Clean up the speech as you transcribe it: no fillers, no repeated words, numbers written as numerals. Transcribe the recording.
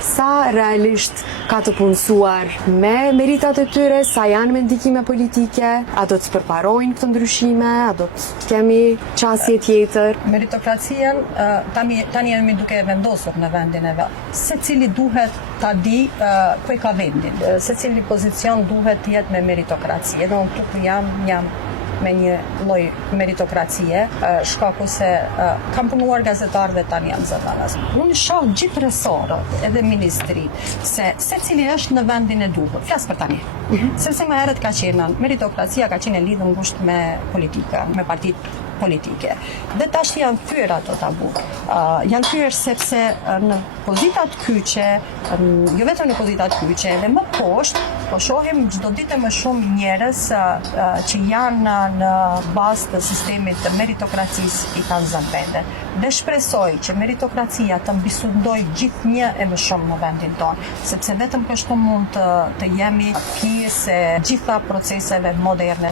Sa realisht ka të punësuar me meritat e tyre, sa janë me ndikime politike, a do të përparojnë këtë ndryshime, a do të kemi qasje tjetër? Meritokracien tani jemi duke e vendosur në vendin e vet. Secili duhet ta di ku e ka vendin. Secili pozicion duhet të jetë me meritokraci. Edhe unë këtu jam me një lloj meritokracie, shkaku se kam punuar gazetar dhe tani jam zëdhënës. Unë shoh gjithë resorët, edhe ministri, se secili është në vendin e duhur. Flas për tani. Sepse më herët ka qenë meritokracia ka qenë e lidhur ngushtë me politika, me partitë politike. Dhe tash janë kthyer ato tabu. Janë kthyer sepse në pozitat kyçe, jo vetëm në pozitat kyçe, edhe më poshtë, po shohim çdo ditë më shumë njerëz që janë në bazë të sistemit të meritokracisë i kanë zënë vende. Dhe shpresoj që meritokracia të mbisudoj gjithnjë e më shumë në vendin tonë, sepse vetëm kështu mund të jemi pjesë e gjitha proceseve moderne.